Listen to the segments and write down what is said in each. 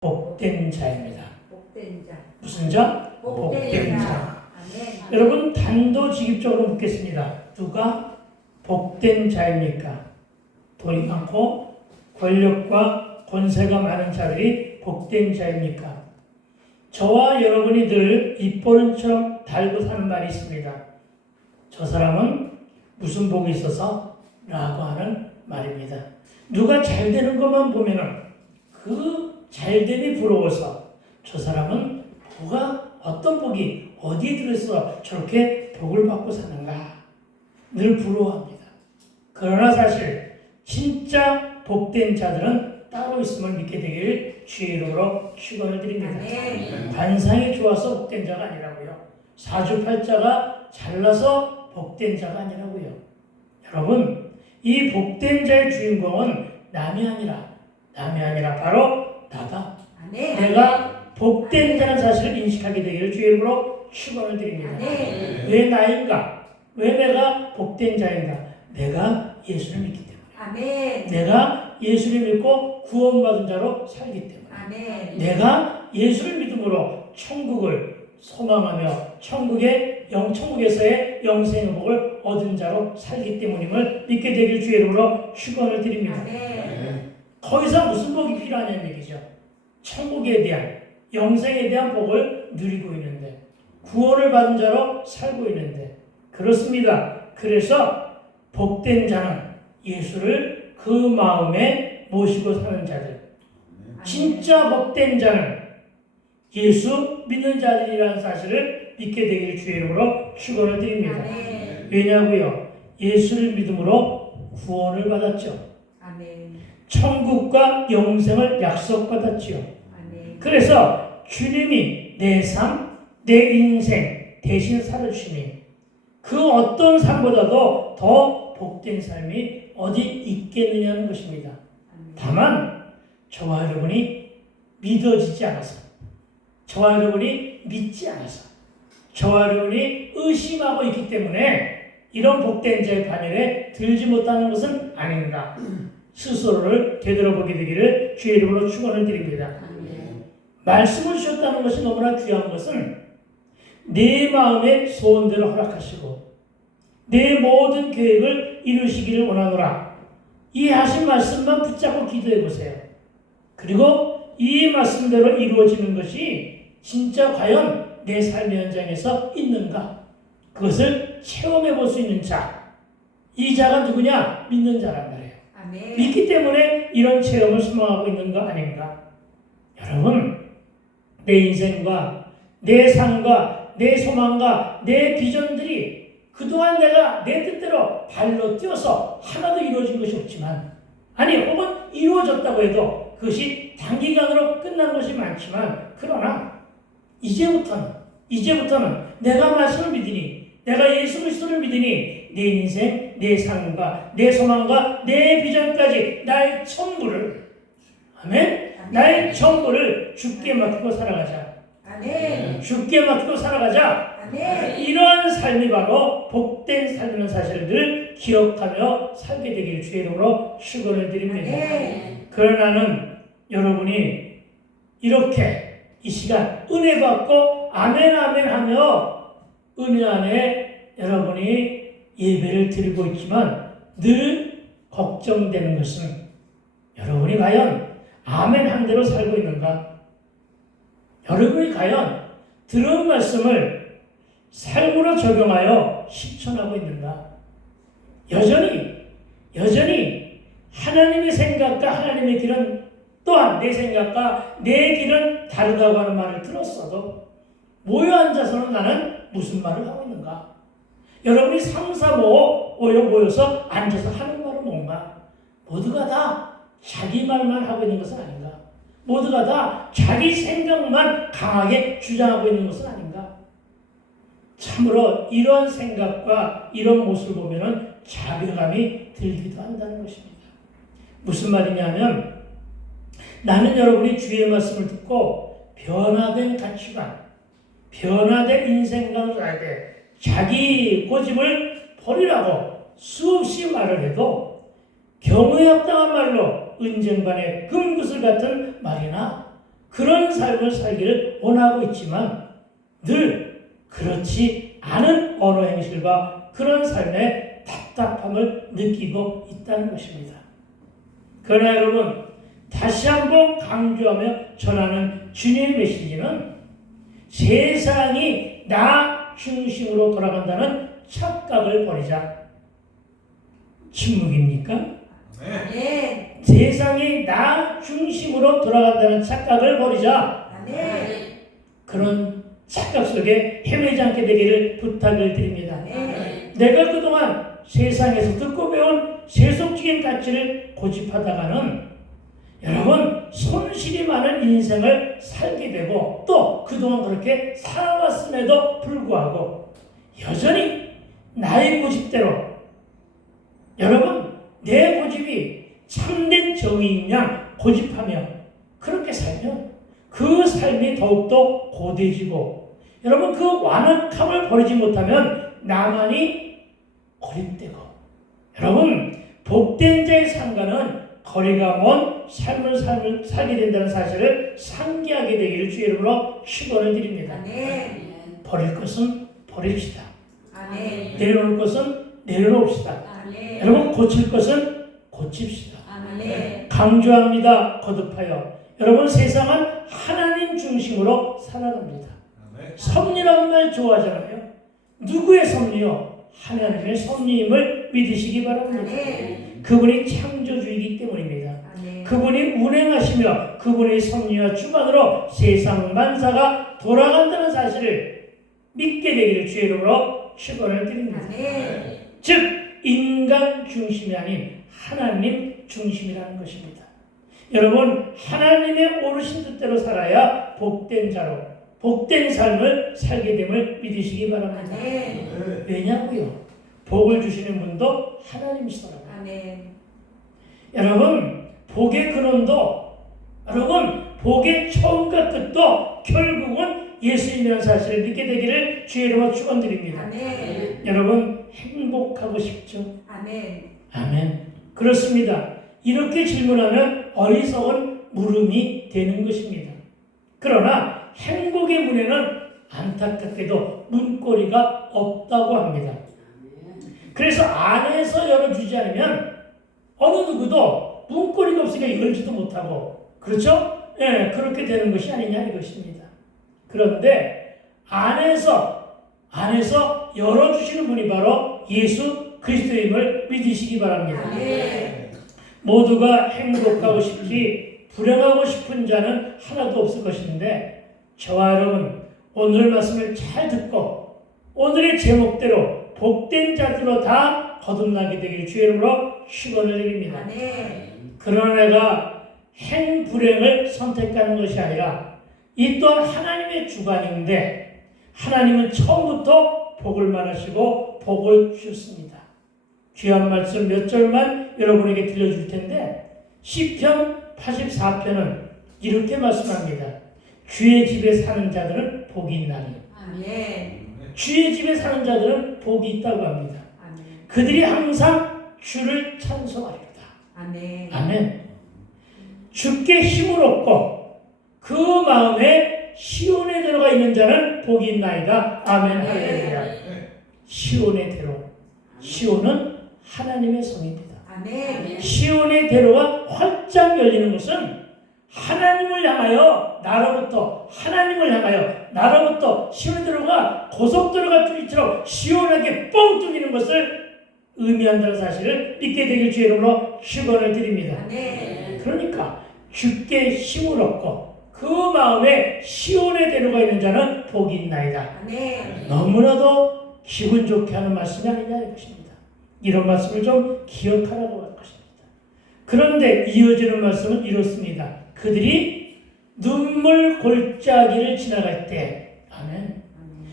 복된 자입니다. 복된 자. 무슨 자? 복된 자. 여러분 단도직입적으로 묻겠습니다. 누가 복된 자입니까? 돈이 많고 권력과 권세가 많은 자들이 복된 자입니까? 저와 여러분이 늘 입버릇처럼 달고 사는 말이 있습니다. 저 사람은 무슨 복이 있어서? 라고 하는 말입니다. 누가 잘 되는 것만 보면은 그 잘됨이 부러워서 저 사람은 어떤 복이 어디에 들어서 저렇게 복을 받고 사는가 늘 부러워합니다. 그러나 사실 진짜 복된 자들은 따로 있음을 믿게 되기를 주의 이름으로 축원을 드립니다. 관상이 좋아서 복된 자가 아니라고요. 사주팔자가 잘나서 복된 자가 아니라고요. 여러분 이 복된 자의 주인공은 남이 아니라 바로 나다. 내가 복된 자는 사실을 인식하게 되기를 주의 이름으로 축원을 드립니다. 왜 나인가? 왜 내가 복된 자인가? 내가 예수를 믿기 때문에. 내가 예수를 믿고 구원받은 자로 살기 때문에. 내가 예수를 믿음으로 천국을 소망하며 천국에서의 영생의 복을 얻은 자로 살기 때문임을 믿게 되길 주의 이름으로 축원을 드립니다. 더 이상 무슨 복이 필요하냐는 얘기죠. 천국에 대한 영생에 대한 복을 누리고 있는데 구원을 받은 자로 살고 있는데 그렇습니다. 그래서 복된 자는 예수를 그 마음에 모시고 사는 자들, 진짜 복된 자는 예수 믿는 자들이라는 사실을 믿게 되기를 주의 이름으로 축원을 드립니다. 왜냐고요? 예수를 믿음으로 구원을 받았죠. 천국과 영생을 약속받았지요. 그래서 주님이 내 삶, 내 인생 대신 살아주시니 그 어떤 삶보다도 더 복된 삶이 어디 있겠느냐는 것입니다. 다만 저와 여러분이 믿어지지 않아서, 저와 여러분이 믿지 않아서, 저와 여러분이 의심하고 있기 때문에 이런 복된 자의 반열에 들지 못하는 것은 아닌가. 스스로를 되돌아보게 되기를 주의 이름으로 축원을 드립니다. 말씀을 주셨다는 것이 너무나 귀한 것은 내 마음의 소원대로 허락하시고 내 모든 계획을 이루시기를 원하노라. 이 하신 말씀만 붙잡고 기도해 보세요. 그리고 이 말씀대로 이루어지는 것이 진짜 과연 내 삶의 현장에서 있는가? 그것을 체험해 볼 수 있는 자. 이 자가 누구냐? 믿는 자란 말이에요. 믿기 때문에 이런 체험을 소망하고 있는 거 아닌가? 여러분, 내 인생과 내 삶과 내 소망과 내 비전들이 그동안 내가 내 뜻대로 발로 뛰어서 하나도 이루어진 것이 없지만, 혹은 이루어졌다고 해도 그것이 단기간으로 끝난 것이 많지만, 그러나 이제부터는 내가 말씀을 믿으니, 내가 예수 그리스도를 믿으니 내 인생, 내 삶과 내 소망과 내 비전까지 나의 전부를, 나의 전부를 주께 맡기고 살아가자. 주께 맡기고 살아가자. 이러한 삶이 바로 복된 삶이라는 사실을 기억하며 살게 되기를 주의 이름으로 축원을 드립니다. 그러나는 여러분이 이렇게 이 시간 은혜 받고 아멘 하며 은혜 안에 여러분이 예배를 드리고 있지만 늘 걱정되는 것은 여러분이 과연 아멘 한 대로 살고 있는가? 여러분이 과연 들은 말씀을 삶으로 적용하여 실천하고 있는가? 여전히 하나님의 생각과 하나님의 길은 또한 내 생각과 내 길은 다르다고 하는 말을 들었어도 모여 앉아서는 나는 무슨 말을 하고 있는가? 여러분이 3, 4, 5 모여서 앉아서 하는 말은 뭔가? 모두가 다 자기 말만 하고 있는 것은 아닌가? 모두가 다 자기 생각만 강하게 주장하고 있는 것은 아닌가? 참으로 이런 생각과 이런 모습을 보면 자괴감이 들기도 한다는 것입니다. 무슨 말이냐면 나는 여러분이 주의 말씀을 듣고 변화된 가치관, 변화된 인생관을 알 때 자기 고집을 버리라고 수없이 말을 해도 경우에 합당한 말로 은쟁반의 금구슬 같은 말이나 그런 삶을 살기를 원하고 있지만 늘 그렇지 않은 언어 행실과 그런 삶의 답답함을 느끼고 있다는 것입니다. 그러나 여러분, 다시 한번 강조하며 전하는 주님의 메시지는 세상이 나 중심으로 돌아간다는 착각을 버리자. 침묵입니까? 네. 세상이 나 중심으로 돌아간다는 착각을 버리자. 네. 그런 착각 속에 헤매지 않게 되기를 부탁을 드립니다. 네. 내가 그동안 세상에서 듣고 배운 세속적인 가치를 고집하다가는 여러분 손실이 많은 인생을 살게 되고 또 그동안 그렇게 살아왔음에도 불구하고 여전히 나의 고집대로 여러분 내 고집이 참된 정의인 양 고집하며 그렇게 살면 그 삶이 더욱더 고대해지고 여러분 그 완악함을 버리지 못하면 나만이 고립되고 여러분 복된 자의 상가는 거리가 먼 삶을 살게 된다는 사실을 상기하게 되기를 주의 이름으로 축원을 드립니다. 아멘. 버릴 것은 버립시다. 아멘. 내려놓을 것은 내려놓읍시다. 아멘. 여러분 고칠 것은 고칩시다. 아멘. 강조합니다. 거듭하여 여러분 세상은 하나님 중심으로 살아갑니다. 섭리라는 말 좋아하잖아요. 누구의 섭리요? 하나님의 섭리임을 믿으시기 바랍니다. 아멘. 그분이 창조주이기 때문입니다. 아멘. 그분이 운행하시며 그분의 섭리와 주관으로 세상 만사가 돌아간다는 사실을 믿게 되기를 주의 이름으로 축원을 드립니다. 아멘. 즉 인간 중심이 아닌 하나님 중심이라는 것입니다. 여러분 하나님의 오르신 뜻대로 살아야 복된 자로 복된 삶을 살게 됨을 믿으시기 바랍니다. 아멘. 왜냐고요? 복을 주시는 분도 하나님이시더라고요. 아멘. 여러분 복의 근원도 여러분 복의 처음과 끝도 결국은 예수님이라는 사실을 믿게 되기를 주의 이름으로 축원드립니다. 아멘. 여러분 행복하고 싶죠? 아멘. 아멘. 그렇습니다. 이렇게 질문하면 어리석은 물음이 되는 것입니다. 그러나 행복의 문에는 안타깝게도 문고리가 없다고 합니다. 그래서 안에서 열어주지 않으면 어느 누구도 문고리가 없으니까 열지도 못하고 그렇죠? 예, 그렇게 되는 것이 아니냐 이것입니다. 그런데 안에서 열어주시는 분이 바로 예수 그리스도임을 믿으시기 바랍니다. 아멘. 모두가 행복하고 싶지 불행하고 싶은 자는 하나도 없을 것인데 저와 여러분 오늘 말씀을 잘 듣고 오늘의 제목대로 복된 자들로 다 거듭나게 되기를 주의 이름으로 축원을 드립니다. 아멘. 그러나 내가 행불행을 선택하는 것이 아니라 이 또한 하나님의 주관인데 하나님은 처음부터 복을 말하시고 복을 주셨습니다. 귀한 말씀 몇 절만 여러분에게 들려줄 텐데 시편 84편은 이렇게 말씀합니다. 주의 집에 사는 자들은 복이 있나니. 아멘. 주의 집에 사는 자들은 복이 있다고 합니다. 아멘. 그들이 항상 주를 찬송하리로다. 아멘. 아멘. 주께 힘을 얻고 그 마음에 시온의 대로가 있는 자는 복이 있나이다. 아멘. 할렐루야. 시온의 대로. 시온은 하나님의 성입니다. 아멘. 시온의 대로가 활짝 열리는 것은 하나님을 향하여 나로부터 시온의 대로가 고속도로가 뚫리처럼 시원하게 뻥 뚫리는 것을 의미한다는 사실을 믿게 되길 주의 이름으로 축원을 드립니다. 아멘. 그러니까 주께 힘을 얻고 그 마음에 시온의 대로가 있는 자는 복이 있나이다. 아멘. 너무나도 기분 좋게 하는 말씀이 아니냐 이것입니다. 이런 말씀을 좀 기억하라고 할 것입니다. 그런데 이어지는 말씀은 이렇습니다. 그들이 눈물 골짜기를 지나갈 때 아멘.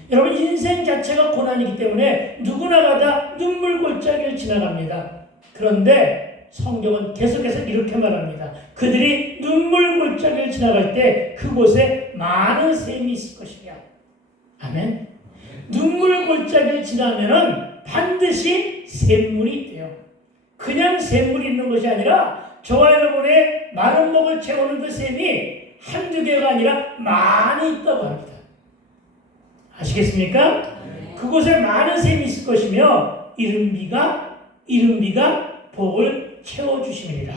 여러분 인생 자체가 고난이기 때문에 누구나 가다 눈물 골짜기를 지나갑니다. 그런데 성경은 계속해서 이렇게 말합니다. 그들이 눈물 골짜기를 지나갈 때 그곳에 많은 샘이 있을 것이냐. 아멘. 눈물 골짜기를 지나면은 반드시 샘물이 돼요. 그냥 샘물이 있는 것이 아니라 저와 여러분의 마른 목을 채우는 그 샘이 한두 개가 아니라 많이 있다고 합니다. 아시겠습니까? 그곳에 많은 샘이 있을 것이며 이른비가 복을 채워주심이니라.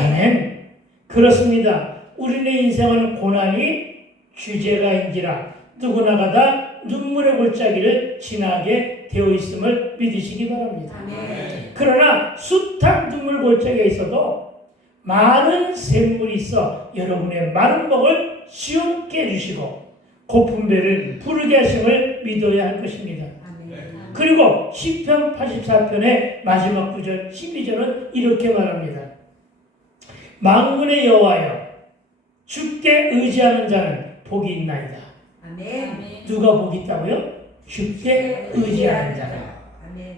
아멘. 그렇습니다. 우리의 인생은 고난이 주제가인지라 누구나가 다 눈물의 골짜기를 지나게 되어 있음을 믿으시기 바랍니다. 그러나 숱한 눈물 골짜기가 있어도 많은 샘물이 있어 여러분의 마른 목을 시원케 해주시고 고픈 배를 부르게 하심을 믿어야 할 것입니다. 그리고 시편 84편의 마지막 구절 12절은 이렇게 말합니다. 만군의 여호와여 주께 의지하는 자는 복이 있나이다. 누가 복이 있다고요? 주께 의지하는 자가.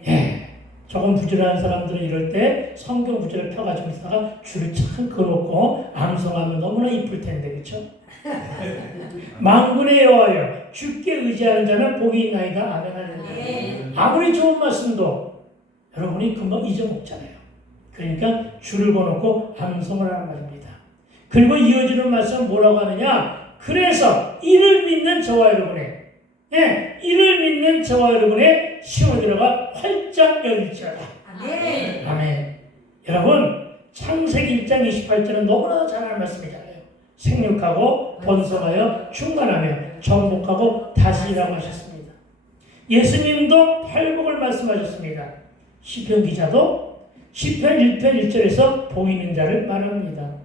예. 조금 부지런한 사람들은 이럴 때 성경 구절을 펴가지고 있다가 줄을 참 그어놓고 암송하면 너무나 이쁠 텐데, 그렇죠? 만군의 여호와여 주께 의지하는 자는 복이 있나이다. 아멘 할렐루야. 아무리 좋은 말씀도 여러분이 금방 잊어먹잖아요. 그러니까 줄을 그어놓고 암송을 하는 말입니다. 그리고 이어지는 말씀은 뭐라고 하느냐? 그래서 이를 믿는 저와 여러분의 이를 믿는 저와 여러분의 시온으로가 활짝 열릴지어다. 아멘. 여러분 창세기 1장 28절은 너무나 잘 아는 말씀이잖아요. 생육하고 번성하여 충만하며 정복하고 다스리라고 하셨습니다. 예수님도 팔복을 말씀하셨습니다. 시편 기자도 시편 1편 1절에서 복 있는 자를 말합니다.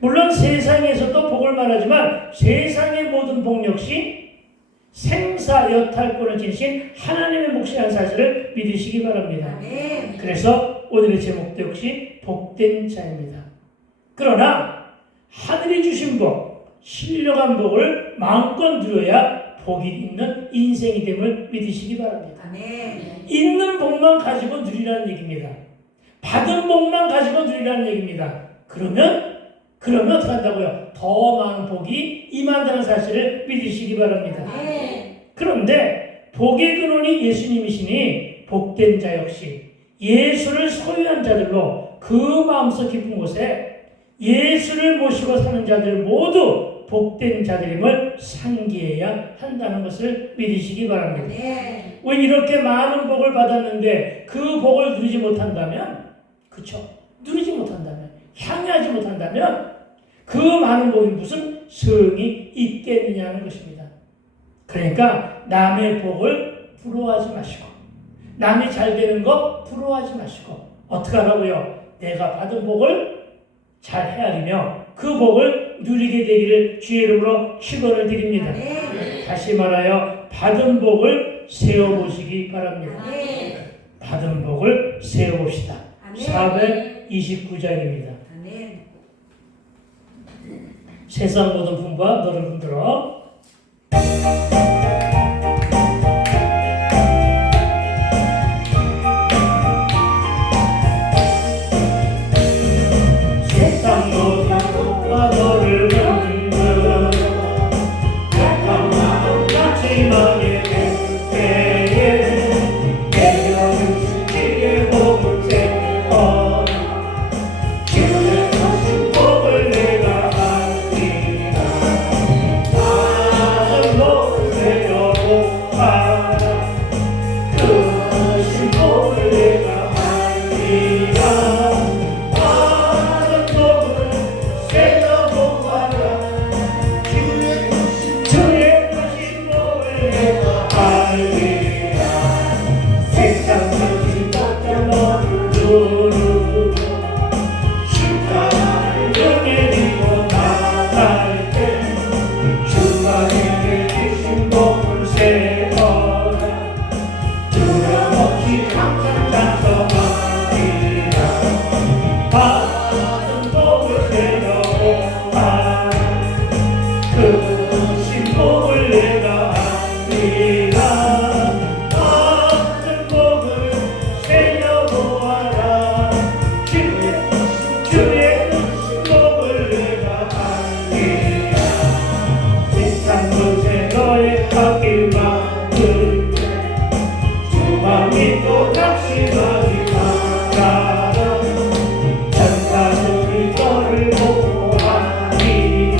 물론 세상에서도 복을 말하지만 세상의 모든 복 역시 생사여탈권을 지니신 하나님의 몫이라는 사실을 믿으시기 바랍니다. 그래서 오늘의 제목도 역시 복된 자입니다. 그러나 하늘이 주신 복, 신령한 복을 마음껏 누려야 복이 있는 인생이 됨을 믿으시기 바랍니다. 있는 복만 가지고 누리라는 얘기입니다. 받은 복만 가지고 누리라는 얘기입니다. 그러면 어떻게 한다고요? 더 많은 복이 임한다는 사실을 믿으시기 바랍니다. 그런데 복의 근원이 예수님이시니 복된 자 역시 예수를 소유한 자들로 그 마음속 깊은 곳에 예수를 모시고 사는 자들 모두 복된 자들임을 상기해야 한다는 것을 믿으시기 바랍니다. 왜 이렇게 많은 복을 받았는데 그 복을 누리지 못한다면, 그렇죠? 누리지 못한다면, 향유하지 못한다면 그 많은 복이 무슨 소용이 있겠느냐는 것입니다. 그러니까 남의 복을 부러워하지 마시고 남이 잘 되는 거 부러워하지 마시고 어떻게 하라고요? 내가 받은 복을 잘 헤아리며 그 복을 누리게 되기를 주의 이름으로 축원을 드립니다. 다시 말하여 받은 복을 세워보시기 바랍니다. 받은 복을 세워봅시다. 429장입니다. 세상 모든 풍부와 너를 흔들어 세상 모든 풍부와 너를 흔들어 약한 마음 같이 망해 때에 내가 주시기에 복을 세워 주의 주신 복을 내가 전사들이 너를 보호하니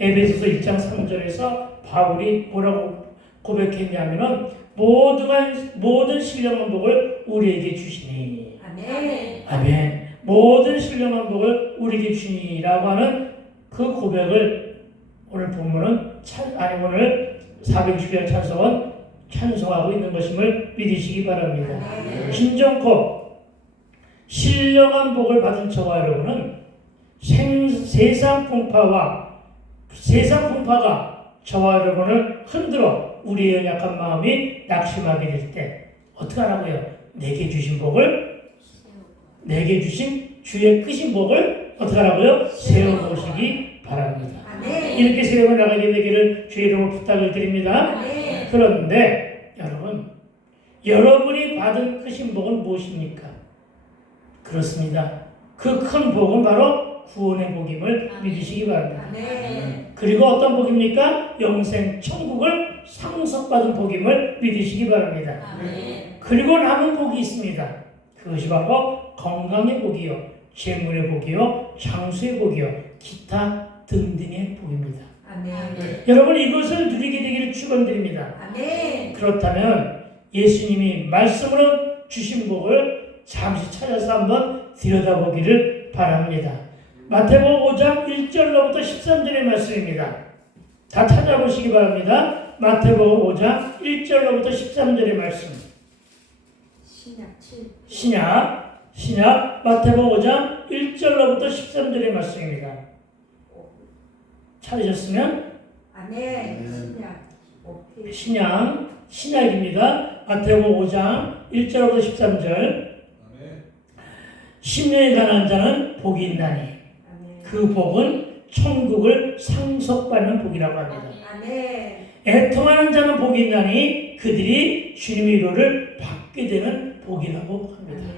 에베소서 1장 3절에서 바울이 뭐라고 고백했냐면은 모든 신령한 복을 우리에게 주시니. 아멘. 아멘. 모든 신령한 복을 우리에게 주시니라고 하는 그 고백을 오늘 본문은 오늘 460절 찬송은 찬송하고 있는 것임을 믿으시기 바랍니다. 진정코 신령한 복을 받은 저와 여러분은 세상 풍파가 저와 여러분을 흔들어 우리의 연약한 마음이 낙심하게 될 때 어떻게 하라고요? 내게 주신 주의 크신 복을 어떻게 하라고요? 세워보시기 바랍니다. 아멘. 이렇게 세워 나가게 되기를 주의 이름으로 부탁을 드립니다. 아멘. 그런데 여러분이 받은 크신 복은 무엇입니까? 그렇습니다. 그 큰 복은 바로 구원의 복임을 믿으시기 바랍니다. 아멘. 그리고 어떤 복입니까? 영생 천국을 상속받은 복임을 믿으시기 바랍니다. 아멘. 그리고 남은 복이 있습니다. 그것이 바로 건강의 복이요, 재물의 복이요, 장수의 복이요, 기타 등등의 복입니다. 아멘. 여러분 이것을 누리게 되기를 축원드립니다. 아멘. 그렇다면 예수님이 말씀으로 주신 복을 잠시 찾아서 한번 들여다보기를 바랍니다. 마태복음 5장 1절로부터 13절의 말씀입니다. 다 찾아보시기 바랍니다. 마태복음 5장 1절로부터 13절의 말씀. 신약 마태복음 5장 1절로부터 13절의 말씀입니다. 찾으셨으면 아멘. 신약입니다. 마태복음 5장 1절로부터 13절. 심령이 가난한 자는 복이 있나니 그 복은 천국을 상속받는 복이라고 합니다. 아멘. 애통하는 자는 복이 있나니 그들이 주님의 위로를 받게 되는 복이라고 합니다.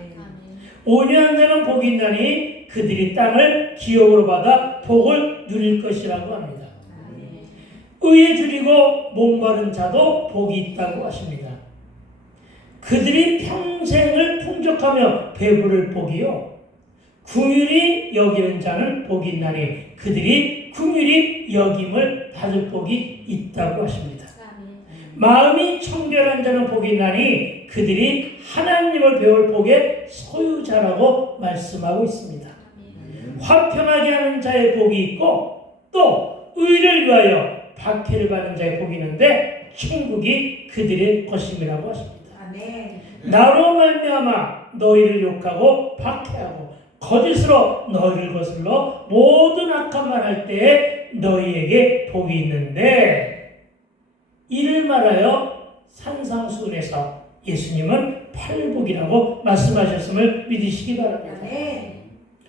온유한 자는 복이 있나니 그들이 땅을 기업으로 받아 복을 누릴 것이라고 합니다. 의에 줄이고 목마른 자도 복이 있다고 하십니다. 그들이 평생을 풍족하며 배부를 복이요 긍휼히 여기는 자는 복이 있나니 그들이 긍휼히 여김을 받을 복이 있다고 하십니다. 마음이 청결한 자는 복이 있나니 그들이 하나님을 배울 복의 소유자라고 말씀하고 있습니다. 화평하게 하는 자의 복이 있고 또 의를 위하여 박해를 받는 자의 복이 있는데 천국이 그들의 것임이라고 하십니다. 아멘. 나로 말미암아 너희를 욕하고 박해하고 거짓으로 너희를 거슬러 모든 악한 말 할 때에 너희에게 복이 있는데 이를 말하여 산상수훈에서 예수님은 팔복이라고 말씀하셨음을 믿으시기 바랍니다. 아멘.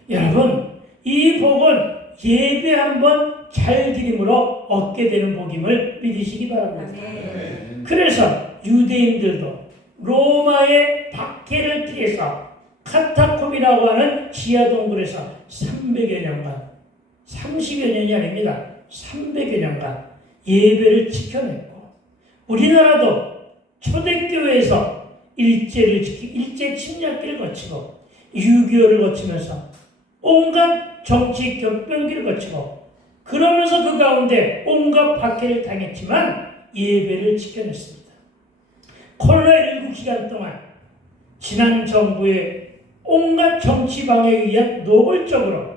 여러분 이 복은 예배 한번 잘 드림으로 얻게 되는 복임을 믿으시기 바랍니다. 아멘. 그래서 유대인들도 로마의 박해를 피해서 카타콤이라고 하는 지하동굴에서 300여 년간 30여 년이 아닙니다. 300여 년간 예배를 지켜냈고 우리나라도 초대교회에서 일제 침략기를 거치고 6.25를 거치면서 온갖 정치 격변기를 거치고 그러면서 그 가운데 온갖 박해를 당했지만 예배를 지켜냈습니다. 코로나19 기간 동안 지난 정부의 온갖 정치 방해에 의한 노골적으로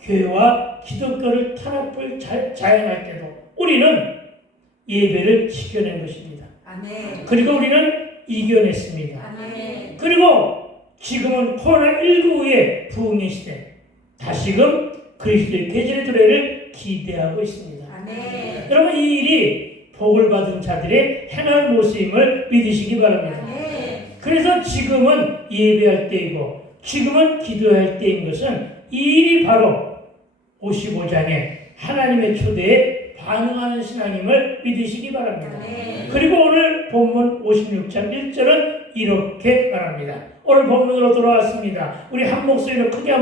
교회와 기독교를 탄압을 자행할 때도 우리는 예배를 지켜낸 것입니다. 아멘. 그리고 우리는 이겨냈습니다. 아멘. 그리고 지금은 코로나19 후의 부흥의 시대 다시금 그리스도의 계절의 도래를 기대하고 있습니다. 아멘. 여러분 이 일이 복을 받은 자들의 행할 모습임을 믿으시기 바랍니다. 아멘. 그래서 지금은 예배할 때이고 지금은 기도할 때인 것은 이 일이 바로 55장의 하나님의 초대에 반응하는 신앙임을 믿으시기 바랍니다. 아멘. 그리고 오늘 본문 56장 1절은 이렇게 말합니다. 오늘 본문으로 돌아왔습니다. 우리 한 목소리로 크게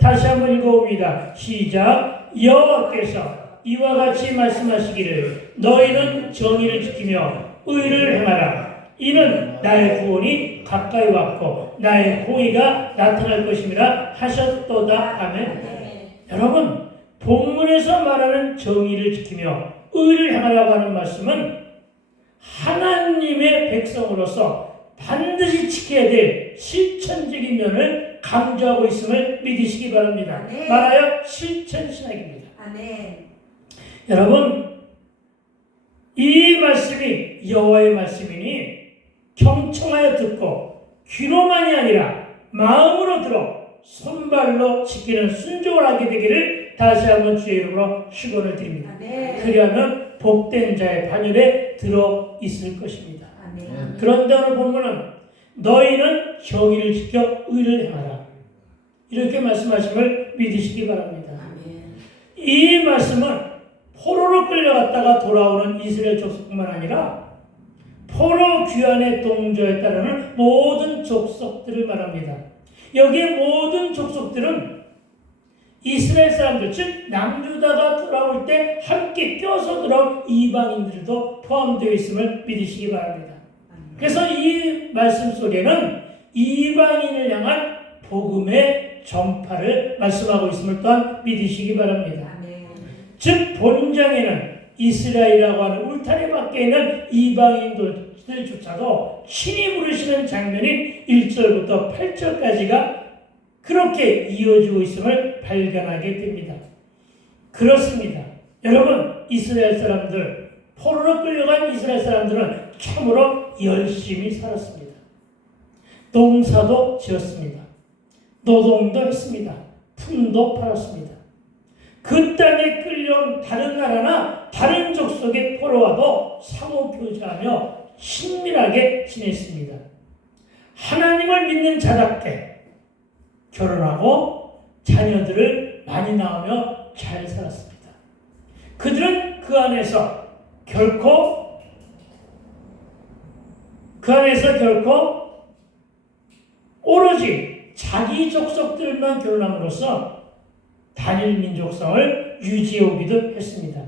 다시 한번 읽어봅니다. 시작. 여호와께서 이와 같이 말씀하시기를 너희는 정의를 지키며 의를 행하라. 이는 나의 구원이 가까이 왔고 나의 공의가 나타날 것임이라 하셨도다. 아멘. 여러분 본문에서 말하는 정의를 지키며 의를 행하라고 하는 말씀은 하나님의 백성으로서 반드시 지켜야 될 실천적인 면을 강조하고 있음을 믿으시기 바랍니다. 아멘. 말하여 실천신학입니다. 아멘. 여러분, 이 말씀이 여호와의 말씀이니 경청하여 듣고 귀로만이 아니라 마음으로 들어 손발로 지키는 순종을 하게 되기를 다시 한번 주의 이름으로 축원을 드립니다. 아멘. 그리하면 복된 자의 반열에 들어 있을 것입니다. 아멘. 그런데 오늘 본문은 너희는 정의를 지켜 의를 행하라, 이렇게 말씀하심을 믿으시기 바랍니다. 아멘. 이 말씀은 포로로 끌려갔다가 돌아오는 이스라엘 족속뿐만 아니라 포로 귀환의 동조에 따르는 모든 족속들을 말합니다. 여기에 모든 족속들은 이스라엘 사람들, 즉 남유다가 돌아올 때 함께 껴서 돌아온 이방인들도 포함되어 있음을 믿으시기 바랍니다. 그래서 이 말씀 속에는 이방인을 향한 복음의 전파를 말씀하고 있음을 또한 믿으시기 바랍니다. 아멘. 즉 본장에는 이스라엘이라고 하는 울타리 밖에 있는 이방인들조차도 친히 부르시는 장면인 1절부터 8절까지가 그렇게 이어지고 있음을 발견하게 됩니다. 그렇습니다. 여러분, 이스라엘 사람들, 포로로 끌려간 이스라엘 사람들은 참으로 열심히 살았습니다. 농사도 지었습니다. 노동도 했습니다. 품도 팔았습니다. 그 땅에 끌려온 다른 나라나 다른 족속의 포로와도 상호 교제하며 친밀하게 지냈습니다. 하나님을 믿는 자답게 결혼하고 자녀들을 많이 낳으며 잘 살았습니다. 그들은 그 안에서 결코 오로지 자기 족속들만 결혼함으로써 단일 민족성을 유지해 오기도 했습니다.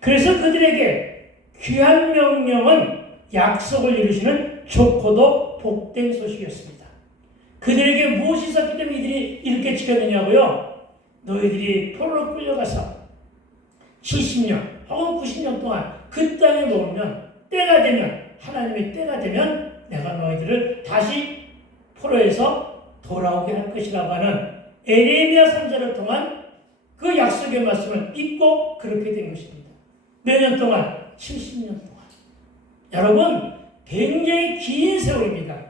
그래서 그들에게 귀한 명령은 약속을 이루시는 좋고도 복된 소식이었습니다. 그들에게 무엇이 있었기 때문에 이들이 이렇게 지켰느냐고요? 너희들이 포로로 끌려가서 70년 혹은 90년 동안 그 땅에 머물면 때가 되면, 하나님의 때가 되면 내가 너희들을 다시 포로에서 돌아오게 할 것이라고 하는 에레미야 선지자를 통한 그 약속의 말씀을 믿고 그렇게 된 것입니다. 몇 년 동안? 70년 동안. 여러분, 굉장히 긴 세월입니다.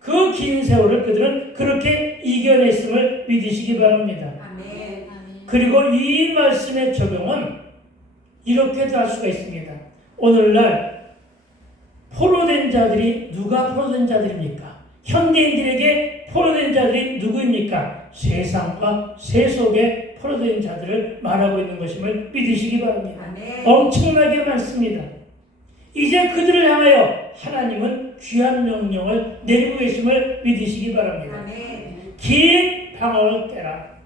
그 긴 세월을 그들은 그렇게 이겨냈음을 믿으시기 바랍니다. 아멘. 그리고 이 말씀의 적용은 이렇게도 할 수가 있습니다. 오늘날 포로된 자들이 누가 포로된 자들입니까? 현대인들에게 포로된 자들이 누구입니까? 세상과 세속의 포로된 자들을 말하고 있는 것임을 믿으시기 바랍니다. 아멘. 엄청나게 많습니다. 이제 그들을 향하여 하나님은 귀한 명령을 내리고 계심을 믿으시기 바랍니다. 아멘. 긴 방황을 깨라.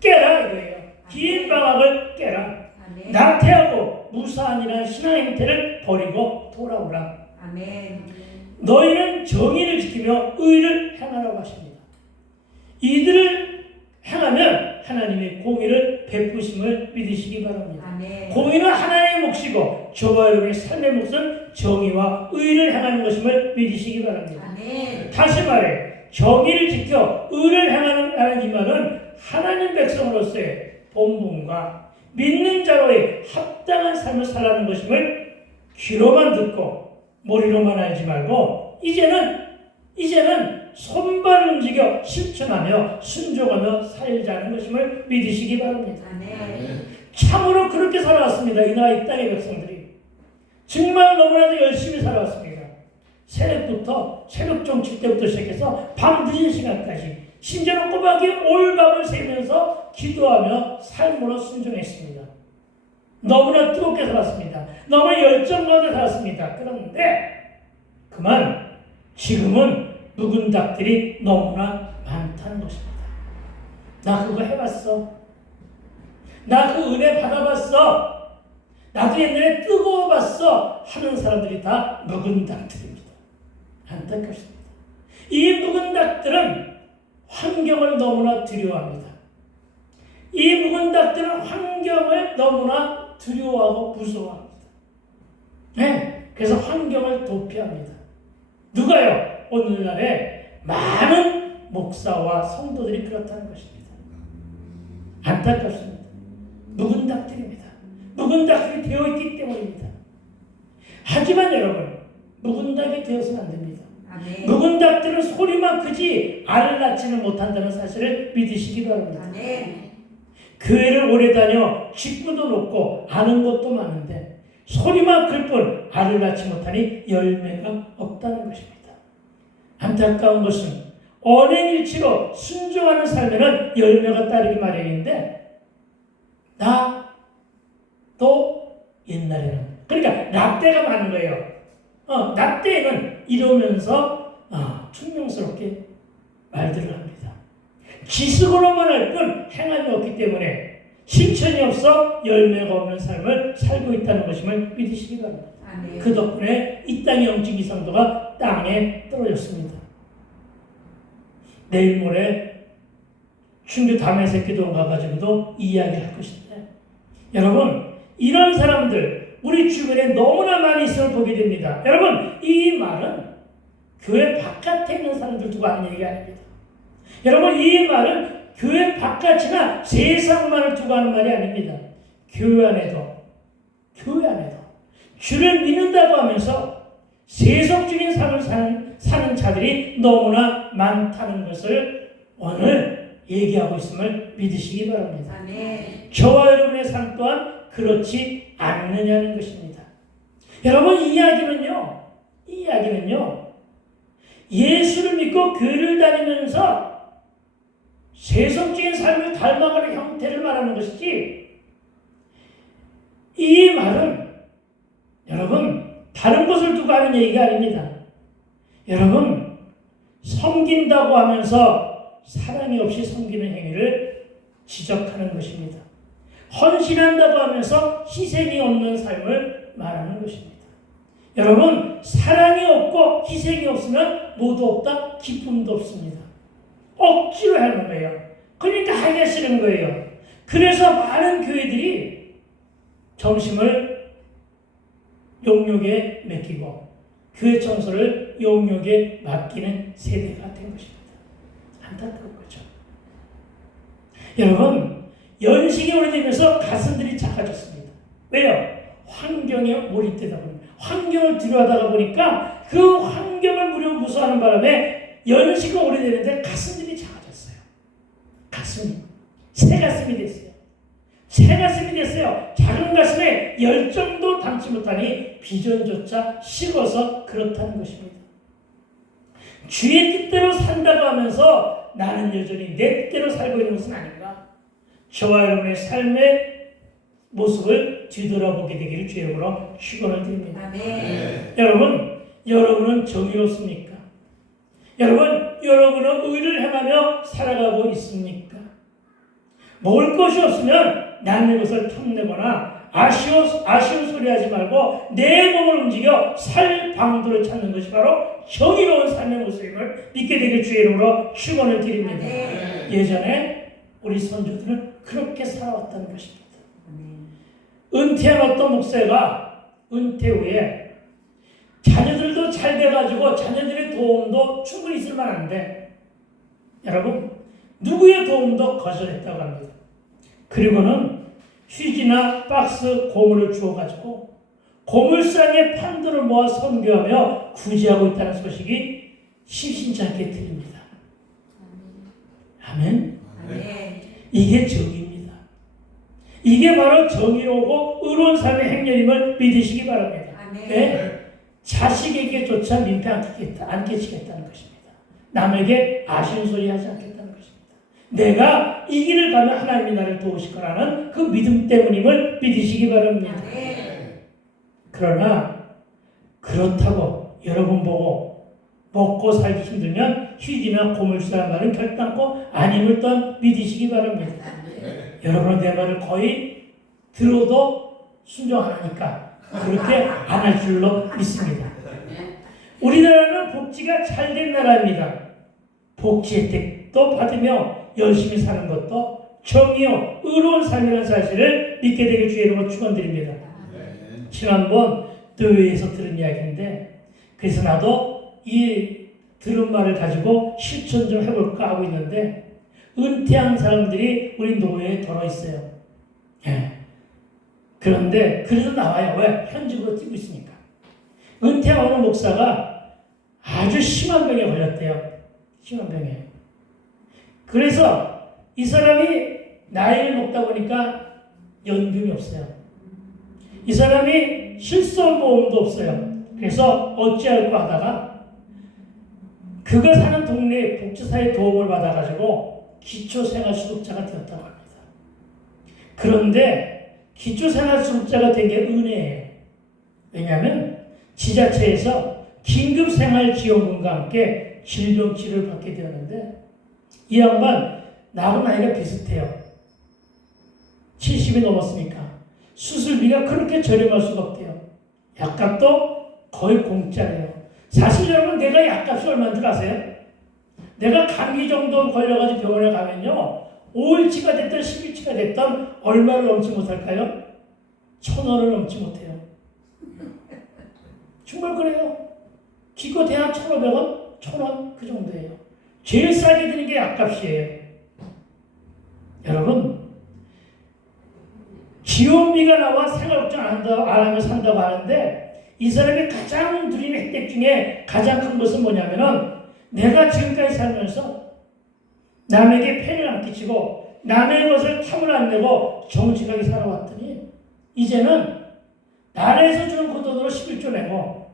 깨라 이거예요. 긴 방황을 깨라. 아멘. 나태하고 무사한이라는 신앙 행태를 버리고 돌아오라. 아멘. 너희는 정의를 지키며 의를 행하라고 하십니다. 이들을 행하면 하나님의 공의를 베푸심을 믿으시기 바랍니다. 아멘. 공의는 하나님의 몫이고 저와 여러분의 삶의 몫은 정의와 의를 행하는 것임을 믿으시기 바랍니다. 아멘. 다시 말해 정의를 지켜 의를 행하는 이 말은 하나님 백성으로서의 본분과 믿는 자로의 합당한 삶을 살아가는 것임을 귀로만 듣고 머리로만 알지 말고 이제는 손발을 움직여 실천하며 순종하며 살자는 것임을 믿으시기 바랍니다. 아멘. 참으로 그렇게 살아왔습니다. 이 나라 이 땅의 백성들이 정말 너무나도 열심히 살아왔습니다. 새벽 정치 때부터 시작해서 밤 늦은 시간까지 심지어는 꼬박이 올밤을 새면서 기도하며 삶으로 순종했습니다. 너무나 뜨겁게 살았습니다. 너무 열정 가운데 살았습니다. 그런데 그만 지금은 묵은 닭들이 너무나 많다는 것입니다. 나 그거 해봤어. 나 그 은혜 받아봤어. 나도 옛날에 뜨거워봤어 하는 사람들이 다 묵은 닭들입니다. 안타깝습니다. 이 묵은 닭들은 환경을 너무나 두려워합니다. 이 묵은 닭들은 환경을 너무나 두려워하고 무서워합니다. 네, 그래서 환경을 도피합니다. 누가요? 오늘날에 많은 목사와 성도들이 그렇다는 것입니다. 안타깝습니다. 묵은 닭들입니다. 묵은 닭들이 되어 있기 때문입니다. 하지만 여러분, 묵은 닭이 되어서는 안 됩니다. 아멘. 묵은 닭들은 소리만 크지 알을 낳지는 못한다는 사실을 믿으시기 바랍니다. 아멘. 교회를 오래 다녀 직분도 높고 아는 것도 많은데 소리만 클 뿐 알을 낳지 못하니 열매가 없다는 것입니다. 안타까운 것은 언행일치로 순종하는 삶에는 열매가 따르기 마련인데 나도 옛날에는 그러니까 라떼가 많은 거예요. 라떼는 이러면서 퉁명스럽게 말들을 합니다. 지식으로만 할 뿐 행함이 없기 때문에 실천이 없어 열매가 없는 삶을 살고 있다는 것임을 믿으시기 바랍니다. 아멘. 그 덕분에 이 땅의 영적 이상도가 땅에 떨어졌습니다. 내일 모레 충주 담에색 기도원 가가지고도 이야기를 할 것인데 여러분 이런 사람들 우리 주변에 너무나 많이 있음을 보게 됩니다. 여러분 이 말은 교회 바깥에 있는 사람들 두고 하는 얘기가 아닙니다. 여러분 이 말은 교회 바깥이나 세상만을 두고 하는 말이 아닙니다. 교회 안에도 주를 믿는다고 하면서 세속적인 삶을 사는 자들이 너무나 많다는 것을 오늘 얘기하고 있음을 믿으시기 바랍니다. 아멘. 저와 여러분의 삶 또한 그렇지 않느냐는 것입니다. 여러분 이 이야기는요 예수를 믿고 교회를 다니면서 세속적인 삶을 닮아가는 형태를 말하는 것이지 이 말은 여러분 다른 것을 두고 하는 얘기가 아닙니다. 여러분 섬긴다고 하면서 사랑이 없이 섬기는 행위를 지적하는 것입니다. 헌신한다고 하면서 희생이 없는 삶을 말하는 것입니다. 여러분 사랑이 없고 희생이 없으면 모두 없다, 기쁨도 없습니다. 억지로 하는 거예요. 그러니까 하기가 싫은 거예요. 그래서 많은 교회들이 점심을 용역에 맡기고 교회 청소를 용역에 맡기는 세대가 된 것입니다. 안타까운 거죠. 여러분 연식이 오래되면서 가슴들이 작아졌습니다. 왜요? 환경에 몰입되다 보니까 환경을 두려워하다 보니까 그 환경을 무서워하는 바람에 연식이 오래되는데 가슴들이 작아졌어요. 새 가슴이 됐어요. 작은 가슴에 열정도 담지 못하니 비전조차 식어서 그렇다는 것입니다. 주의 뜻대로 산다고 하면서 나는 여전히 내 뜻대로 살고 있는 것은 아닌가? 저와 여러분의 삶의 모습을 뒤돌아보게 되기를 주의 이름으로 축원을 드립니다. 아멘. 여러분은 정의롭습니까? 여러분은 의를 행하며 살아가고 있습니까? 먹을 것이 없으면 남의 것을 탐내거나 아쉬운 소리 하지 말고 내 몸을 움직여 살 방도를 찾는 것이 바로 정의로운 삶의 모습임을 믿게 되길 주의 이름으로 축원을 드립니다. 아멘. 예전에 우리 선조들은 그렇게 살아왔다는 것입니다. 아멘. 은퇴한 어떤 목사가 은퇴 후에 자녀들도 잘 돼가지고 자녀들의 도움도 충분히 있을 만한데 여러분 누구의 도움도 거절했다고 합니다. 그리고는 휴지나 박스 고물을 주어가지고 고물상에 판도를 모아 선교하며 구제하고 있다는 소식이 심심치 않게 들립니다. 아멘. 아멘. 이게 정의입니다. 이게 바로 정의로우고 의로운 삶의 행렬임을 믿으시기 바랍니다. 아멘. 네? 자식에게조차 민폐 안 끼치겠다는 것입니다. 남에게 아쉬운 소리 하지 않겠다는 것입니다. 내가 이 길을 가면 하나님이 나를 도우실 거라는 그 믿음 때문임을 믿으시기 바랍니다. 아멘. 그러나 그렇다고 여러분 보고 먹고 살기 힘들면 휴지나 고물상의 말은 결단코 아님을 또한 믿으시기 바랍니다. 여러분은 내 말을 거의 들어도 순종 안 하니까 그렇게 안 할 줄로 믿습니다. 우리나라는 복지가 잘 된 나라입니다. 복지 혜택도 받으며 열심히 사는 것도 정의요 의로운 삶이라는 사실을 믿게 되길 주의 이름으로 축원드립니다. 지난번 교회에서 들은 이야기인데 그래서 나도 이 들은 말을 가지고 실천 좀 해볼까 하고 있는데 은퇴한 사람들이 우리 노예에 들어 있어요. 예. 그런데 그래도 나와요. 왜? 현직으로 뛰고 있으니까. 은퇴한 어느 목사가 아주 심한 병에 걸렸대요. 심한 병에. 그래서 이 사람이 나이를 먹다 보니까 연금이 없어요. 이 사람이 실손보험도 없어요. 그래서 어찌할까 하다가 그가 사는 동네에 복지사의 도움을 받아가지고 기초생활수급자가 되었다고 합니다. 그런데 기초생활수급자가 된 게 은혜예요. 왜냐하면 지자체에서 긴급생활지원금과 함께 질병치료를 받게 되었는데 이 양반 나하고 나이가 비슷해요. 70이 넘었으니까 수술비가 그렇게 저렴할 수가 없대요. 약값도 거의 공짜예요. 사실 여러분 내가 약값이 얼마인 줄 아세요? 내가 감기 정도 걸려가지고 병원에 가면요 5일치가 됐든 10일치가 됐든 얼마를 넘지 못할까요? 1,000원을 넘지 못해요. 정말 그래요. 기껏 해야 1,500원? 1,000원? 그 정도예요. 제일 싸게 드는 게 약값이에요. 여러분 지원비가 나와 생활걱정 안 하면 산다고 하는데 이 사람이 가장 누리는 혜택 중에 가장 큰 것은 뭐냐면은 내가 지금까지 살면서 남에게 폐를 안 끼치고 남의 것을 탐을 안 내고 정직하게 살아왔더니 이제는 나라에서 주는 그 돈으로 11조 내고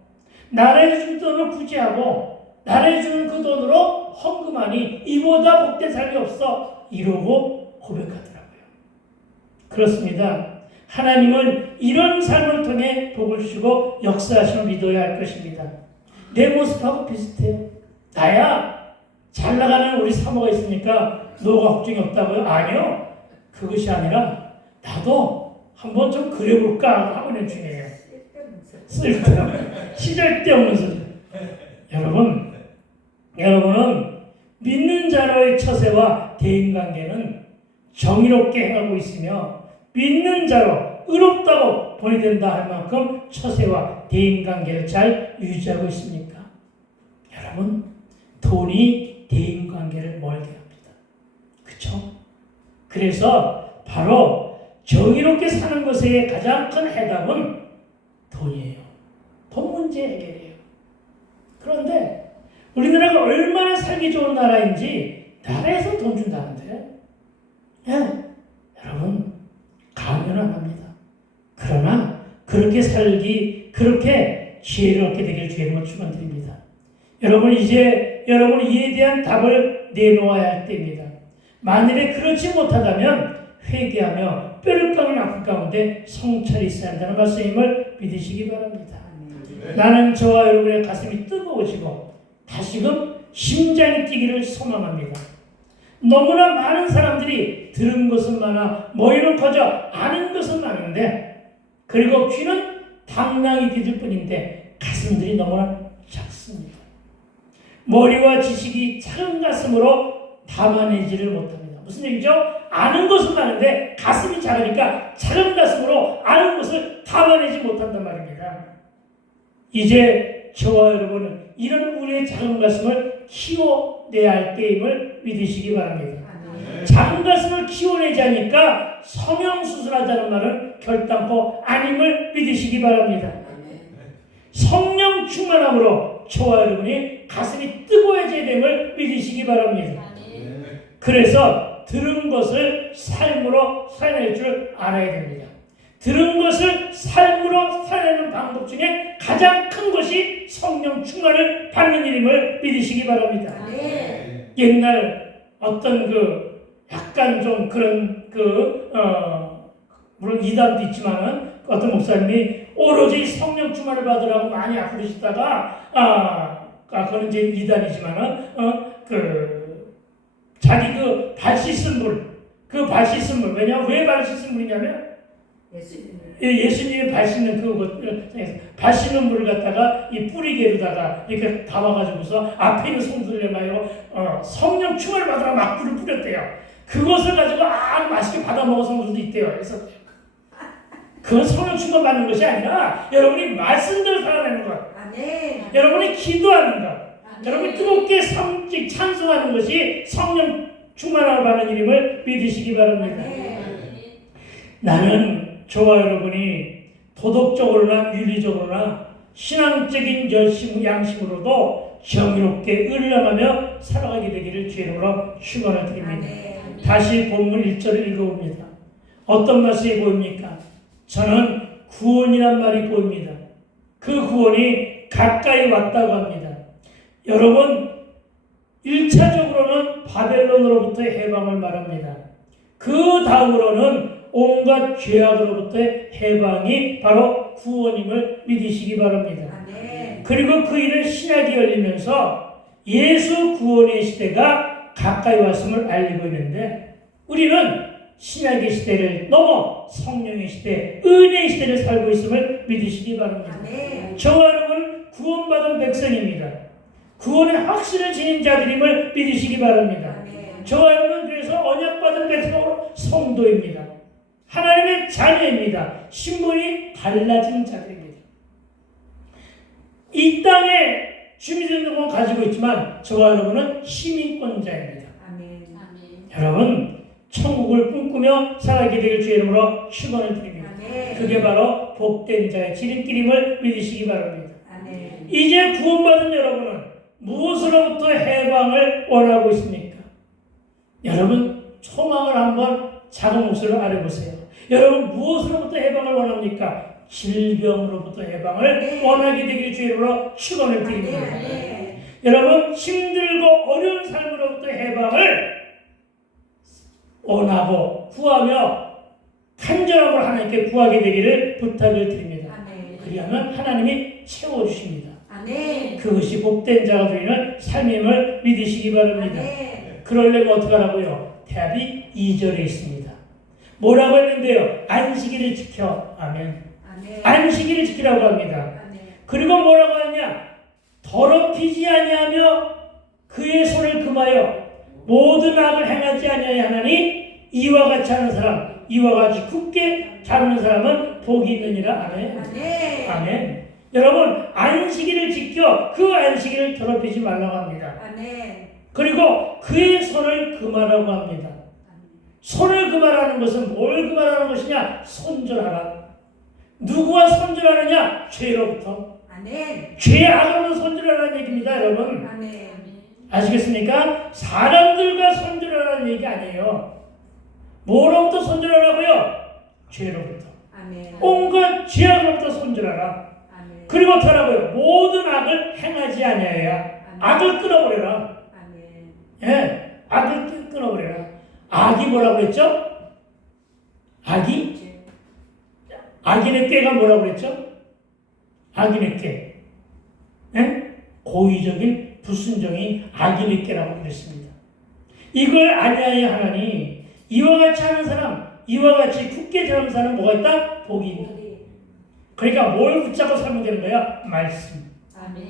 나라에서 주는 돈으로 구제하고 나라에서 주는 그 돈으로 헌금하니 이보다 복된 삶이 없어 이러고 고백하더라고요. 그렇습니다. 하나님은 이런 삶을 통해 복을 주시고 역사하심을 믿어야 할 것입니다. 내 모습하고 비슷해요. 나야 잘 나가는 우리 사모가 있으니까 너가 걱정이 없다고요? 아니요. 그것이 아니라 나도 한번 좀 그려볼까 하고 있는 중이에요. 쓸데없는 시잘데없는 소리. 여러분은 믿는 자로의 처세와 대인관계는 정의롭게 행하고 있으며 믿는 자로 의롭다고 본이 된다 할 만큼 처세와 대인관계를 잘 유지하고 있습니까? 여러분 돈이 대인관계를 멀게 합니다. 그렇죠? 그래서 바로 정의롭게 사는 것의 가장 큰 해답은 돈이에요. 돈 문제 해결이에요. 그런데 우리나라가 얼마나 살기 좋은 나라인지 나라에서 돈 준다는데 여러분 강요는 안 합니다. 그러나 그렇게 살기 그렇게 지혜를 얻게 되길 주님으로 축원드립니다. 여러분 이제 여러분이 이에 대한 답을 내놓아야 할 때입니다. 만일에 그렇지 못하다면 회개하며 뼈를 깎는 아픔 가운데 성찰이 있어야 한다는 말씀임을 믿으시기 바랍니다. 나는 저와 여러분의 가슴이 뜨거워지고 다시금 심장이 뛰기를 소망합니다. 너무나 많은 사람들이 들은 것은 많아 머리는 커져 아는 것은 많은데 그리고 귀는 방랑이 뒤질 뿐인데 가슴들이 너무나 작습니다. 머리와 지식이 작은 가슴으로 담아내지를 못합니다. 무슨 얘기죠? 아는 것은 많은데 가슴이 작으니까 작은 가슴으로 아는 것을 담아내지 못한단 말입니다. 이제 저와 여러분은 이런 우리의 작은 가슴을 키워내야 할 때임을 믿으시기 바랍니다. 작은 가슴을 키워내지 않으니까 성형수술하자는 말은 결단코 아님을 믿으시기 바랍니다. 성령 충만함으로 저와 여러분이 가슴이 뜨거워져야 됨을 믿으시기 바랍니다. 그래서 들은 것을 삶으로 살아낼 줄 알아야 됩니다. 들은 것을 삶으로 살아내는 방법 중에 가장 큰 것이 성령 충만을 받는 일임을 믿으시기 바랍니다. 옛날 어떤 약간 좀 그런 물론 이단도 있지만은 어떤 목사님이 오로지 성령 충만을 받으라고 많이 아프시다가 그건 이제 이단이지만은 자기 발 씻은 물 왜냐면 왜 발 씻은 물이냐면 예수님이 발 씻는 발 씻는 물을 갖다가 이 뿌리개로다가 이렇게 담아가지고서 앞에 있는 성도들에마요 성령 충만을 받으라 막 불을 뿌렸대요. 그것을 가지고 아주 맛있게 받아 먹은 성도도 있대요. 그래서 그건 성령 충만 받는 것이 아니라 여러분이 말씀대로 살아내는 것, 아멘. 여러분이 기도하는 것, 아멘. 여러분이 뜨겁게 삼직 찬송하는 것이 성령 충만함을 받는 일임을 믿으시기 바랍니다. 아멘. 나는 저와 여러분이 도덕적으로나 윤리적으로나 신앙적인 양심으로도 정의롭게 의를 행하며 살아가게 되기를 주의로 축원을 드립니다. 아멘. 다시 본문 1절을 읽어봅니다. 어떤 말씀이 보입니까? 저는 구원이란 말이 보입니다. 그 구원이 가까이 왔다고 합니다. 여러분, 1차적으로는 바벨론으로부터의 해방을 말합니다. 그 다음으로는 온갖 죄악으로부터의 해방이 바로 구원임을 믿으시기 바랍니다. 아멘. 그리고 그 일은 신약이 열리면서 예수 구원의 시대가 가까이 왔음을 알리고 있는데 우리는 신약의 시대를 넘어 성령의 시대, 은혜의 시대를 살고 있음을 믿으시기 바랍니다. 아멘. 저와 여러분 구원받은 백성입니다. 구원의 확신을 지닌 자들임을 믿으시기 바랍니다. 아멘. 저와 여러분 그래서 언약받은 백성으로 성도입니다. 하나님의 자녀입니다. 신분이 달라진 자들입니다. 이 땅에 주민등록은 가지고 있지만 저와 여러분은 시민권자입니다. 아멘. 여러분 천국을 꿈꾸며 살아가게 되길 주의 이름으로 축원을 드립니다. 아멘. 그게 바로 복된 자의 지름길임을 믿으시기 바랍니다. 아멘. 이제 구원받은 여러분은 무엇으로부터 해방을 원하고 있습니까? 여러분 소망을 한번 작은 목소리로 알아보세요. 여러분 무엇으로부터 해방을 원합니까? 질병으로부터 해방을 네. 원하게 되길 주의 이름으로 축원을 드립니다. 아멘. 여러분 힘들고 어려운 삶으로부터 해방을 원하고 구하며 간절함으로 하나님께 구하게 되기를 부탁을 드립니다. 아멘. 그리하면 하나님이 채워주십니다. 아멘. 그것이 복된 자가 되는 삶임을 믿으시기 바랍니다. 아멘. 그러려면 어떻게 하라고요? 답이 2절에 있습니다. 뭐라고 했는데요? 안식일을 지켜. 아멘. 아멘. 안식일을 지키라고 합니다. 아멘. 그리고 뭐라고 하냐? 더럽히지 아니하며 그의 손을 금하여 모든 악을 행하지 아니하여 하나니 이와 같이 하는 사람, 이와 같이 굳게 잡는 사람은 복이 있느니라. 아멘. 아멘. 아멘. 여러분 안식일을 지켜 그 안식일을 더럽히지 말라고 합니다. 아멘. 그리고 그의 손을 금하라고 합니다. 손을 금하라는 것은 뭘 금하라는 것이냐? 손절하라. 누구와 손절하느냐? 죄로부터. 아멘. 죄악으로부터 손절하라는 얘기입니다, 여러분. 아멘. 아시겠습니까? 사람들과 손절하라는 얘기 아니에요. 뭐로부터 손절하라고요? 죄로부터. 아멘. 온갖 죄악으로부터 손절하라. 아멘. 그리고 어떻게 하라고요? 모든 악을 행하지 아니하여야. 악을 끊어버려라. 아멘. 예, 악을 끊어버려라. 악이 뭐라고 그랬죠? 악인의 꾀가 뭐라고 그랬죠? 악인의 꾀. 예? 고의적인 불순종이 악인의 꾀라고 그랬습니다. 이걸 아니하여 하나니 이와 같이 하는 사람, 이와 같이 굳게 잡는 사람은 뭐가 있다? 복이 있다. 그러니까 뭘 붙잡고 살면 되는 거야? 말씀. 아멘.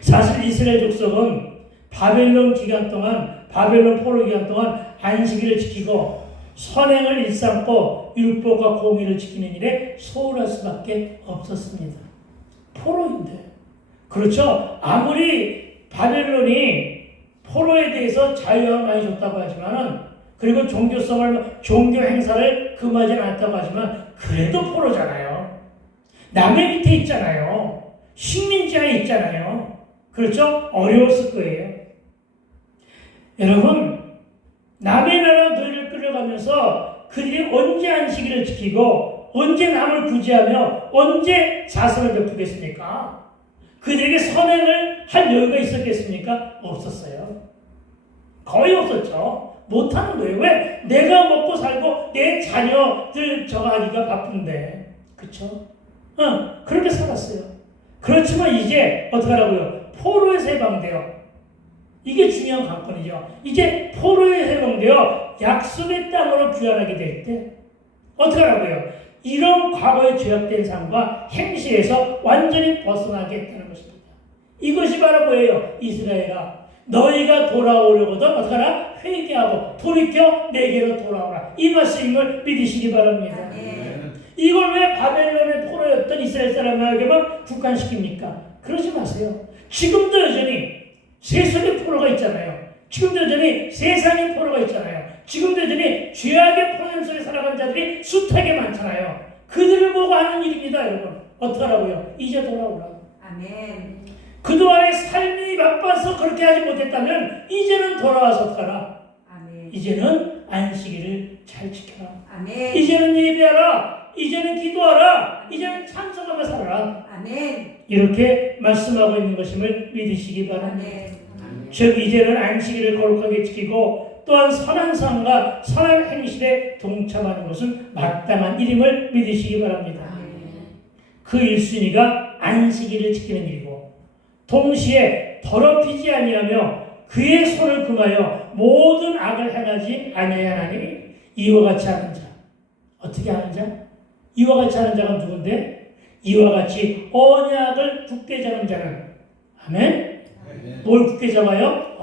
사실 이스라엘 족속은 바벨론 기간 동안, 바벨론 포로 기간 동안 안식일을 지키고 선행을 일삼고 율법과 공의를 지키는 일에 소홀할 수밖에 없었습니다. 포로인데. 그렇죠? 아무리 바벨론이 포로에 대해서 자유함을 많이 줬다고 하지만은 그리고 종교 행사를 금하지 않았다고 하지만 그래도 포로잖아요. 남의 밑에 있잖아요. 식민지하에 있잖아요. 그렇죠? 어려웠을 거예요. 여러분, 남의 나라 너희를 끌어가면서 그들이 언제 안식일을 지키고 언제 남을 구제하며 언제 자선을 베푸겠습니까? 그들에게 선행을 할 여유가 있었겠습니까? 없었어요. 거의 없었죠. 못하는 거예요. 왜? 내가 먹고 살고 내 자녀들 저거 하기가 바쁜데. 그쵸? 그렇게 살았어요. 그렇지만 이제 어떻게 하라고요? 포로에서 해방돼요. 이게 중요한 관건이죠. 이제 포로에서 해방되어 약속의 땅으로 귀환하게 될 때 어떻게 하라고요? 이런 과거의 죄악된 삶과 행실에서 완전히 벗어나겠다는 것입니다. 이것이 바로 뭐예요? 이스라엘아, 너희가 돌아오려거든 어떡하라? 회개하고 돌이켜 내게로 돌아오라. 이 말씀을 믿으시기 바랍니다. 아멘. 이걸 왜 바벨론의 포로였던 이스라엘 사람에게만 국한시킵니까? 그러지 마세요. 지금도 여전히 세속의 포로가 있잖아요. 지금도 여전히 세상의 포로가 있잖아요. 지금도 여전히 죄악의 포로 속에 살아가는 자들이 숱하게 많잖아요. 그들을 보고 하는 일입니다, 여러분. 어떡하라고요? 이제 돌아오라. 아멘. 그동안의 삶이 바빠서 그렇게 하지 못했다면 이제는 돌아와서 어떡하라? 아멘. 이제는 안식일을 잘 지켜라. 아멘. 이제는 예배하라. 이제는 기도하라. 이제는 찬송하며 살아라. 아멘. 이렇게 말씀하고 있는 것임을 믿으시기 바랍니다. 아멘. 즉 이제는 안식일을 거룩하게 지키고 또한 선한 삶과 선한 행실에 동참하는 것은 마땅한 일임을 믿으시기 바랍니다. 그 1순위가 안식일을 지키는 일이고 동시에 더럽히지 아니하며 그의 손을 금하여 모든 악을 행하지 아니하여 하나니 이와 같이 하는 자. 어떻게 하는 자? 이와 같이 하는 자가 누군데? 이와 같이 언약을 굳게 잡는 자는 아멘? 뭘 굳게 잡아요?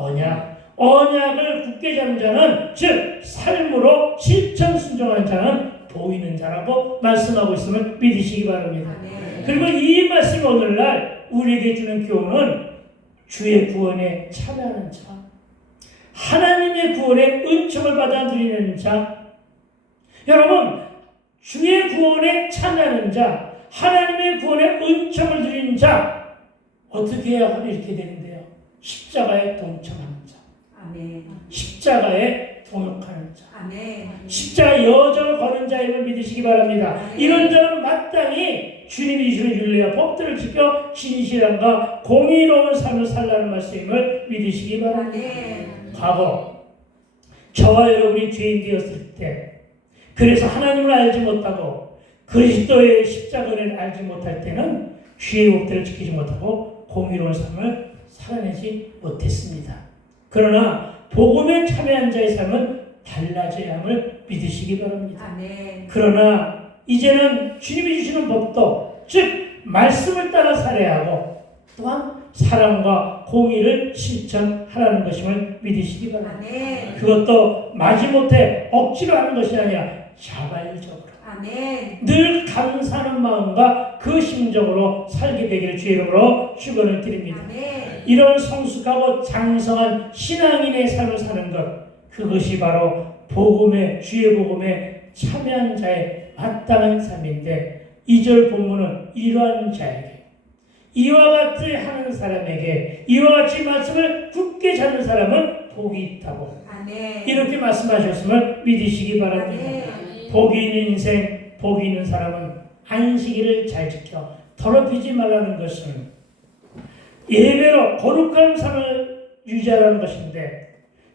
언약을 굳게 잡는 자는 즉 삶으로 실천 순종하는 자는 보이는 자라고 말씀하고 있음을 믿으시기 바랍니다. 아멘. 그리고 이 말씀이 오늘날 우리에게 주는 교훈은 주의 구원에 참여하는 자, 하나님의 구원에 은총을 받아 누리는 자. 여러분, 주의 구원에 참여하는 자, 하나님의 구원에 은총을 누리는 자, 어떻게 해야 이렇게 되는데요? 십자가에 동참하는 자, 아멘. 십자가에 동역하는 자, 아멘. 십자가 여정을 거는 자임을 믿으시기 바랍니다. 이런 자는 마땅히 주님이 주시는 율례와 법들을 지켜 진실함과 공의로운 삶을 살라는 말씀임을 믿으시기 바랍니다. 아멘. 과거 저와 여러분이 죄인 되었을 때 그래서 하나님을 알지 못하고 그리스도의 십자가를 알지 못할 때는 주의 법들을 지키지 못하고 공의로운 삶을 살아내지 못했습니다. 그러나 복음에 참여한 자의 삶은 달라져야 함을 믿으시기 바랍니다. 아멘. 그러나 이제는 주님이 주시는 법도 즉 말씀을 따라 살아야 하고 또한 사랑과 공의를 실천하라는 것임을 믿으시기 바랍니다. 아멘. 그것도 마지못해 억지로 하는 것이 아니라 자발적으로 아멘. 늘 감사하는 마음과 그 심정으로 살게 되기를 주의 이름으로 축원을 드립니다. 아멘. 이런 성숙하고 장성한 신앙인의 삶을 사는 것, 그것이 바로 복음의 주의 복음에 참여한 자의 마땅한 삶인데 2절 본문은 이러한 자에게 이와 같이 하는 사람에게 이와 같이 말씀을 굳게 잡는 사람은 복이 있다고 아멘. 이렇게 말씀하셨음을 믿으시기 바랍니다. 아멘. 복이 있는 인생, 복이 있는 사람은 안식일을 잘 지켜 더럽히지 말라는 것은 예배로 거룩한 삶을 유지하라는 것인데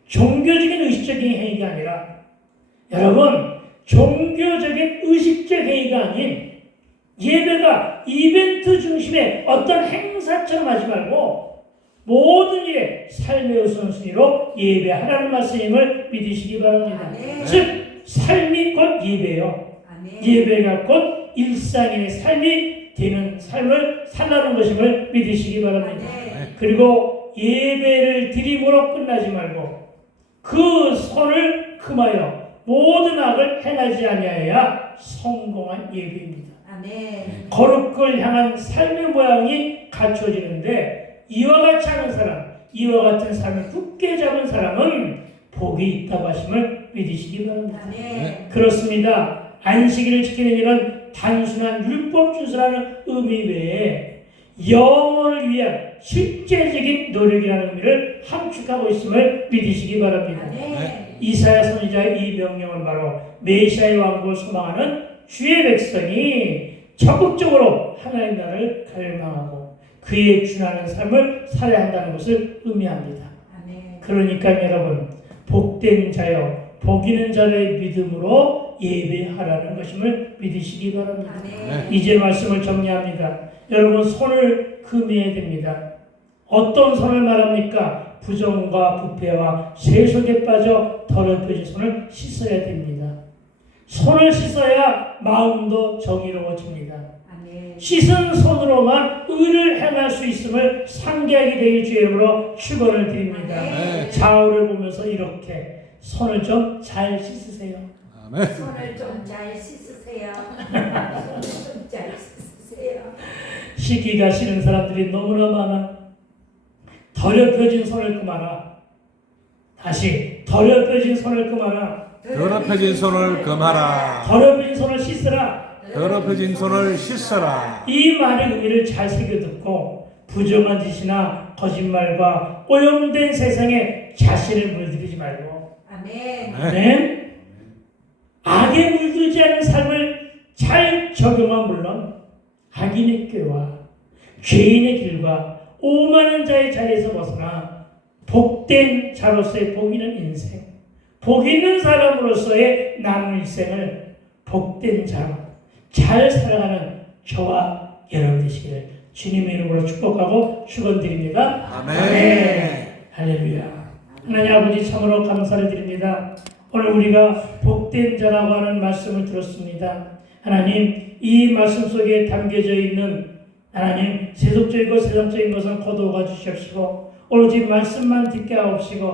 종교적인 의식적인 행위가 아니라 여러분 종교적인 의식적 행위가 아닌 예배가 이벤트 중심의 어떤 행사처럼 하지 말고 모든 일에 삶의 우선순위로 예배하라는 말씀임을 믿으시기 바랍니다. 아멘. 즉 삶이 곧 예배요. 아멘. 예배가 곧 일상인의 삶이 되는 삶을 살라는 것임을 믿으시기 바랍니다. 아멘. 그리고 예배를 드림으로 끝나지 말고 그 손을 금하여 모든 악을 행하지 아니하여야 성공한 예배입니다. 아멘. 거룩을 향한 삶의 모양이 갖춰지는데 이와 같이 하는 사람, 이와 같은 삶을 굳게 잡은 사람은 복이 있다고 하심을 믿으시기 바랍니다. 아멘. 그렇습니다. 안식일을 지키는 일은 단순한 율법 준수라는 의미 외에 영혼을 위한 실제적인 노력이라는 의미를 함축하고 있음을 믿으시기 바랍니다. 아멘. 이사야 선지자의 이 명령은 바로 메시아의 왕국을 소망하는 주의 백성이 적극적으로 하나님 나라를 갈망하고 그에 준하는 삶을 살아야 한다는 것을 의미합니다. 아멘. 그러니까 여러분 복된 자여 복 있는 자의 믿음으로 예배하라는 것임을 믿으시기 바랍니다. 아멘. 이제 말씀을 정리합니다. 여러분 손을 금해야 됩니다. 어떤 손을 말합니까? 부정과 부패와 세속에 빠져 더럽혀진 손을 씻어야 됩니다. 손을 씻어야 마음도 정의로워집니다. 아멘. 씻은 손으로만 의를 행할 수 있음을 상기하게 되길 주의 이름으로 축원을 드립니다. 아멘. 좌우를 보면서 이렇게 손을 좀 잘 씻으세요. 아멘. 손을 좀 잘 씻으세요. 손을 좀 잘 씻으세요. 씻기가 싫은 사람들이 너무나 많아. 더럽혀진 손을 그마라. 다시 더럽혀진 손을 그마라. 더럽혀진 손을 금하라. 더럽혀진 손을 씻으라. 더럽혀진 손을 씻어라. 이 말의 의미를 잘 새겨듣고 부정한 짓이나 거짓말과 오염된 세상에 자신을 물들이지 말고 아멘. 아멘. 악에 물들지 않은 삶을 잘 적용한 물론 악인의 꾀와 죄인의 길과 오만한 자의 자리에서 벗어나 복된 자로서의 복 있는 인생, 복 있는 사람으로서의 남은 일생을 복된 자로 잘 살아가는 저와 여러분 되시기를 주님의 이름으로 축복하고 축원드립니다. 아멘. 할렐루야. 하나님 아버지 참으로 감사를 드립니다. 오늘 우리가 복된 자라고 하는 말씀을 들었습니다. 하나님 이 말씀 속에 담겨져 있는 하나님 세속적이고 세상적인 것은 거두어 주시옵시고 오로지 말씀만 듣게 하옵시고